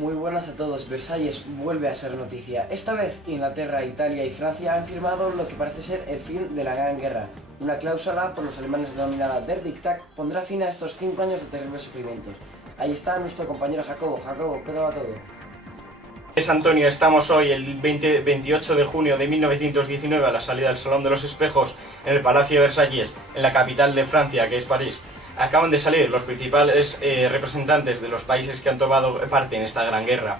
Muy buenas a todos. Versalles vuelve a ser noticia. Esta vez Inglaterra, Italia y Francia han firmado lo que parece ser el fin de la Gran Guerra. Una cláusula por los alemanes denominada Der Diktat pondrá fin a estos 5 años de terribles sufrimientos. Ahí está nuestro compañero Jacobo. Jacobo, ¿qué tal va todo? Antonio, estamos hoy el 28 de junio de 1919 a la salida del Salón de los Espejos en el Palacio de Versalles, en la capital de Francia, que es París. Acaban de salir los principales representantes de los países que han tomado parte en esta gran guerra.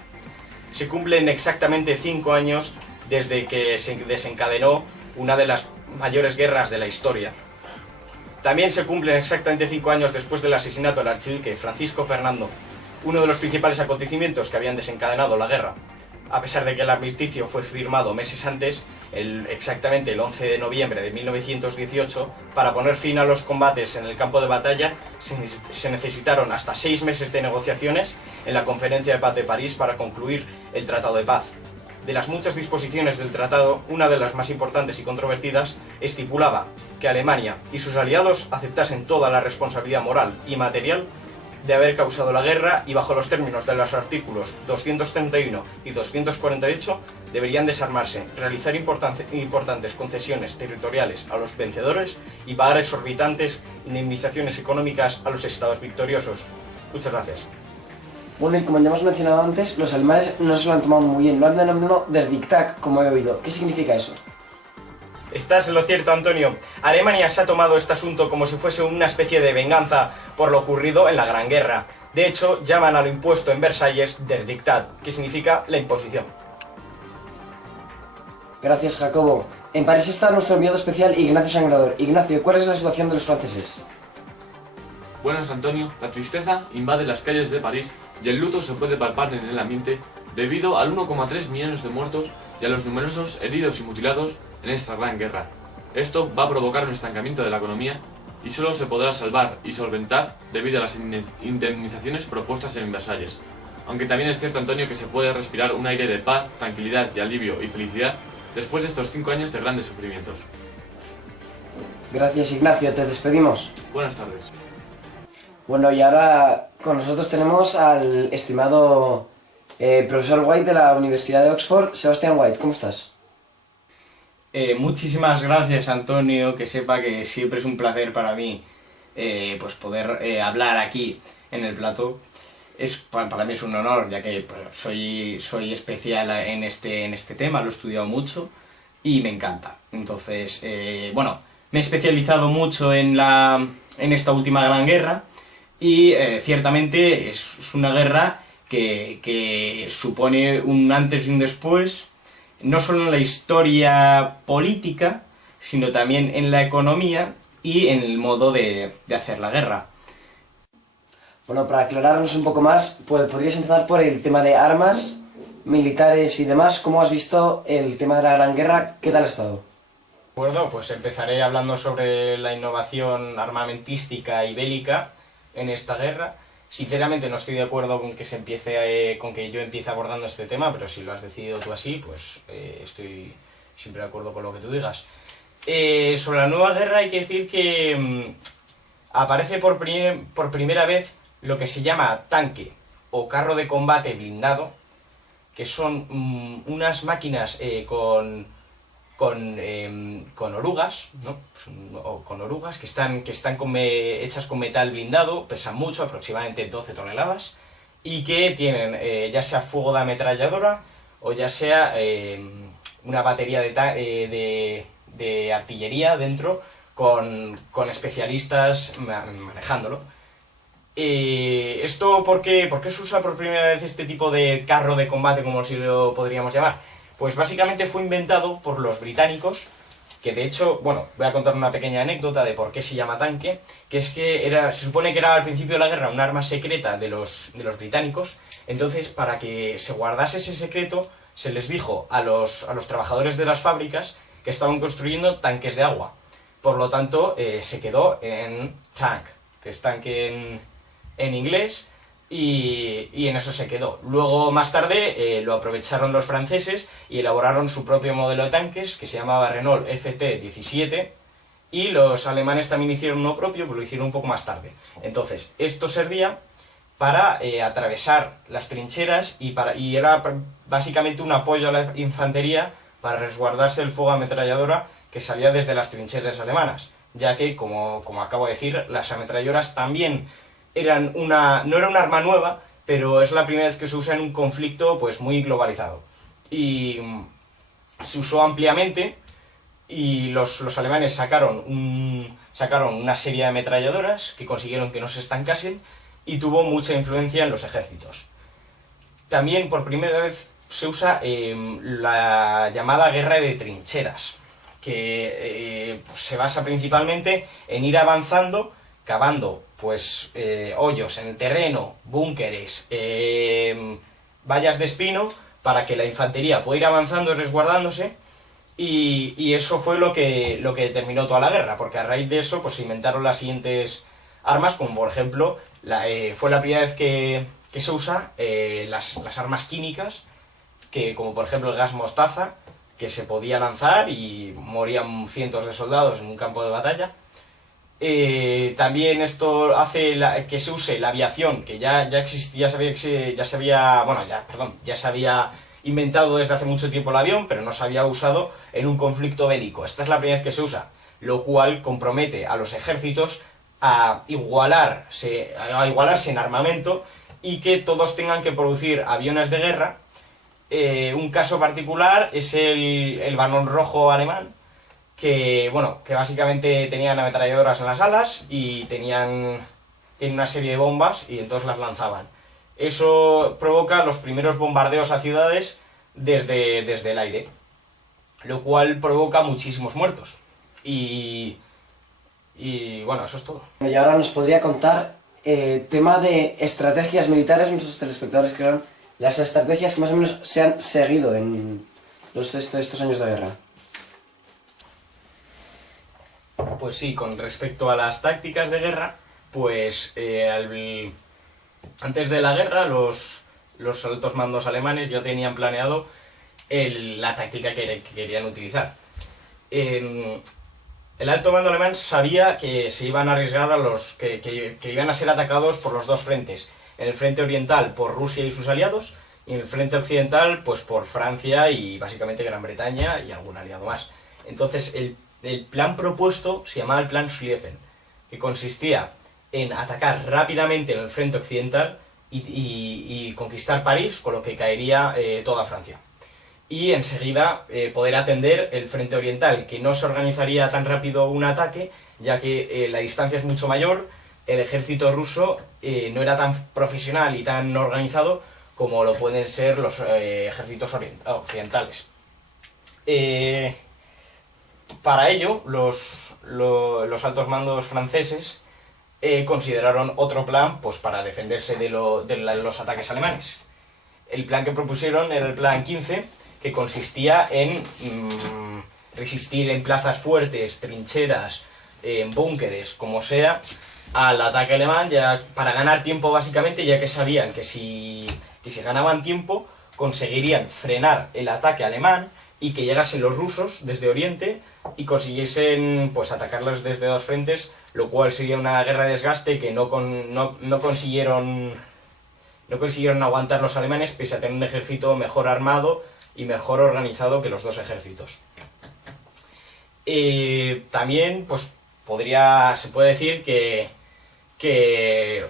Se cumplen exactamente 5 años desde que se desencadenó una de las mayores guerras de la historia. También se cumplen exactamente 5 años después del asesinato del archiduque Francisco Fernando, uno de los principales acontecimientos que habían desencadenado la guerra. A pesar de que el armisticio fue firmado meses antes, exactamente el 11 de noviembre de 1918, para poner fin a los combates en el campo de batalla, se necesitaron hasta 6 meses de negociaciones en la Conferencia de Paz de París para concluir el Tratado de Paz. De las muchas disposiciones del tratado, una de las más importantes y controvertidas estipulaba que Alemania y sus aliados aceptasen toda la responsabilidad moral y material de haber causado la guerra y, bajo los términos de los artículos 231 y 248, deberían desarmarse, realizar importantes concesiones territoriales a los vencedores y pagar exorbitantes indemnizaciones económicas a los estados victoriosos. Muchas gracias. Bueno, y como ya hemos mencionado antes, los alemanes no se lo han tomado muy bien, lo han denominado Der Diktat, como he oído. ¿Qué significa eso? Estás en lo cierto, Antonio. Alemania se ha tomado este asunto como si fuese una especie de venganza por lo ocurrido en la Gran Guerra. De hecho, llaman a lo impuesto en Versalles Der Diktat, que significa la imposición. Gracias, Jacobo. En París está nuestro enviado especial Ignacio Sangrador. Ignacio, ¿cuál es la situación de los franceses? Buenas, Antonio. La tristeza invade las calles de París y el luto se puede palpar en el ambiente debido al 1,3 millones de muertos y a los numerosos heridos y mutilados en esta gran guerra. Esto va a provocar un estancamiento de la economía y solo se podrá salvar y solventar debido a las indemnizaciones propuestas en Versalles. Aunque también es cierto, Antonio, que se puede respirar un aire de paz, tranquilidad y alivio y felicidad después de estos 5 años de grandes sufrimientos. Gracias, Ignacio. Te despedimos. Buenas tardes. Bueno, y ahora con nosotros tenemos al estimado profesor White de la Universidad de Oxford. Sebastián White, ¿cómo estás? Muchísimas gracias, Antonio, que sepa que siempre es un placer para mí pues poder hablar aquí en el plató. Para mí es un honor, ya que pues, soy especial en este tema, lo he estudiado mucho y me encanta. Entonces, bueno, me he especializado mucho en esta última gran guerra y ciertamente es una guerra que supone un antes y un después, no solo en la historia política, sino también en la economía y en el modo de hacer la guerra. Bueno, para aclararnos un poco más, podrías empezar por el tema de armas, militares y demás. ¿Cómo has visto el tema de la Gran Guerra? ¿Qué tal ha estado? De acuerdo, pues empezaré hablando sobre la innovación armamentística y bélica en esta guerra. Sinceramente no estoy de acuerdo con que yo empiece abordando este tema, pero si lo has decidido tú así, pues estoy siempre de acuerdo con lo que tú digas. Sobre la nueva guerra hay que decir que aparece por primera vez lo que se llama tanque o carro de combate blindado, que son unas máquinas con orugas, ¿no? Con orugas que están hechas con metal blindado, pesan mucho, aproximadamente 12 toneladas, y que tienen ya sea fuego de ametralladora o ya sea una batería de artillería dentro con especialistas manejándolo. ¿Esto por qué se usa por primera vez este tipo de carro de combate, como si lo podríamos llamar? Pues básicamente fue inventado por los británicos, que de hecho, bueno, voy a contar una pequeña anécdota de por qué se llama tanque, que es que se supone que era al principio de la guerra un arma secreta de los británicos. Entonces, para que se guardase ese secreto, se les dijo a los trabajadores de las fábricas que estaban construyendo tanques de agua. Por lo tanto, se quedó en tank, que es tanque en inglés, y en eso se quedó. Luego, más tarde, lo aprovecharon los franceses y elaboraron su propio modelo de tanques, que se llamaba Renault FT-17, y los alemanes también hicieron uno propio, pero lo hicieron un poco más tarde. Entonces, esto servía para atravesar las trincheras y era básicamente un apoyo a la infantería para resguardarse el fuego ametralladora que salía desde las trincheras alemanas, ya que, como acabo de decir, las ametralladoras también no era un arma nueva, pero es la primera vez que se usa en un conflicto pues muy globalizado. Y se usó ampliamente y los alemanes sacaron una serie de ametralladoras que consiguieron que no se estancasen y tuvo mucha influencia en los ejércitos. También por primera vez se usa la llamada guerra de trincheras, que pues se basa principalmente en ir avanzando, cavando pues hoyos en el terreno, búnkeres, vallas de espino, para que la infantería pueda ir avanzando y resguardándose, y eso fue lo que determinó toda la guerra, porque a raíz de eso pues se inventaron las siguientes armas, como por ejemplo fue la primera vez que se usa las armas químicas, que como por ejemplo el gas mostaza, que se podía lanzar y morían cientos de soldados en un campo de batalla. También esto hace que se use la aviación, que ya existía, ya se había inventado desde hace mucho tiempo el avión, pero no se había usado en un conflicto bélico. Esta es la primera vez que se usa, lo cual compromete a los ejércitos a igualarse en armamento y que todos tengan que producir aviones de guerra. Un caso particular es el Barón Rojo alemán, que básicamente tenían ametralladoras en las alas y tienen una serie de bombas y entonces las lanzaban. Eso provoca los primeros bombardeos a ciudades desde el aire, lo cual provoca muchísimos muertos. Y bueno, eso es todo. Y ahora nos podría contar tema de estrategias militares, nuestros telespectadores, que eran las estrategias que más o menos se han seguido en estos años de guerra. Pues sí, con respecto a las tácticas de guerra, pues antes de la guerra los altos mandos alemanes ya tenían planeado la táctica que querían utilizar. El alto mando alemán sabía que se iban a arriesgar que iban a ser atacados por los dos frentes. En el frente oriental por Rusia y sus aliados, y en el frente occidental pues por Francia y básicamente Gran Bretaña y algún aliado más. Entonces el plan propuesto se llamaba el plan Schlieffen, que consistía en atacar rápidamente en el frente occidental y conquistar París, con lo que caería toda Francia. Y enseguida poder atender el frente oriental, que no se organizaría tan rápido un ataque, ya que la distancia es mucho mayor. El ejército ruso no era tan profesional y tan organizado como lo pueden ser los ejércitos occidentales. Para ello, los altos mandos franceses consideraron otro plan pues, para defenderse de los ataques alemanes. El plan que propusieron era el plan 15, que consistía en resistir en plazas fuertes, trincheras, en búnkeres, como sea, al ataque alemán, ya para ganar tiempo básicamente, ya que sabían que si ganaban tiempo conseguirían frenar el ataque alemán y que llegasen los rusos desde Oriente y consiguiesen pues atacarlos desde dos frentes, lo cual sería una guerra de desgaste que no consiguieron aguantar los alemanes, pese a tener un ejército mejor armado y mejor organizado que los dos ejércitos. También pues se puede decir que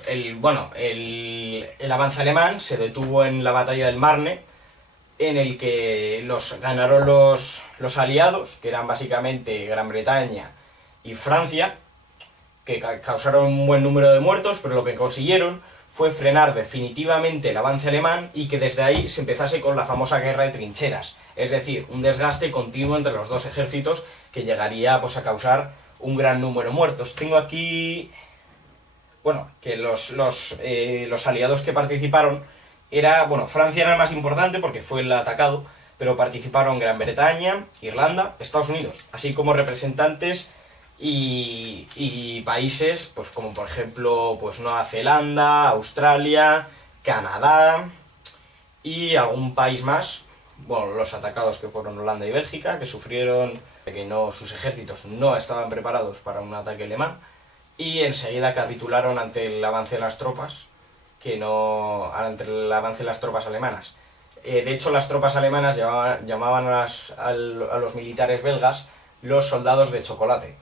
el avance alemán se detuvo en la batalla del Marne, en el que ganaron los aliados, que eran básicamente Gran Bretaña y Francia, que causaron un buen número de muertos, pero lo que consiguieron fue frenar definitivamente el avance alemán y que desde ahí se empezase con la famosa guerra de trincheras, es decir, un desgaste continuo entre los dos ejércitos que llegaría pues, a causar un gran número de muertos. Tengo aquí que los aliados que participaron Francia era el más importante porque fue el atacado, pero participaron Gran Bretaña, Irlanda, Estados Unidos, así como representantes y países pues como por ejemplo pues Nueva Zelanda, Australia, Canadá y algún país más. Los atacados que fueron Holanda y Bélgica, que sufrieron que sus ejércitos no estaban preparados para un ataque alemán y enseguida capitularon ante el avance de las tropas ante el avance de las tropas alemanas. De hecho, las tropas alemanas llamaban a los militares belgas los soldados de chocolate.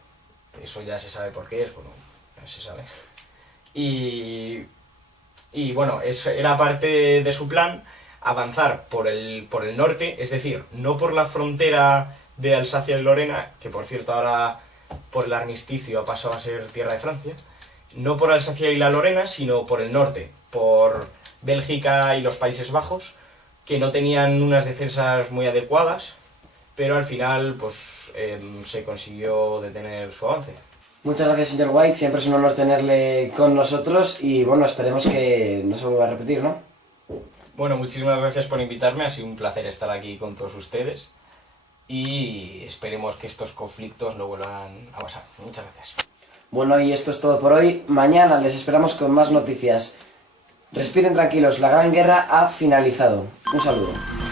Eso ya se sabe por qué es, bueno, ya se sabe. Y bueno, era parte de su plan avanzar por el norte, es decir, no por la frontera de Alsacia y Lorena, que por cierto ahora por el armisticio ha pasado a ser tierra de Francia, no por Alsacia y la Lorena, sino por el norte, por Bélgica y los Países Bajos, que no tenían unas defensas muy adecuadas, pero al final pues se consiguió detener su avance. Muchas gracias, señor White, siempre es un honor tenerle con nosotros y bueno, esperemos que no se vuelva a repetir, ¿no? Bueno, muchísimas gracias por invitarme, ha sido un placer estar aquí con todos ustedes y esperemos que estos conflictos no vuelvan a pasar. Muchas gracias. Bueno, y esto es todo por hoy. Mañana les esperamos con más noticias. Respiren tranquilos, la Gran Guerra ha finalizado. Un saludo.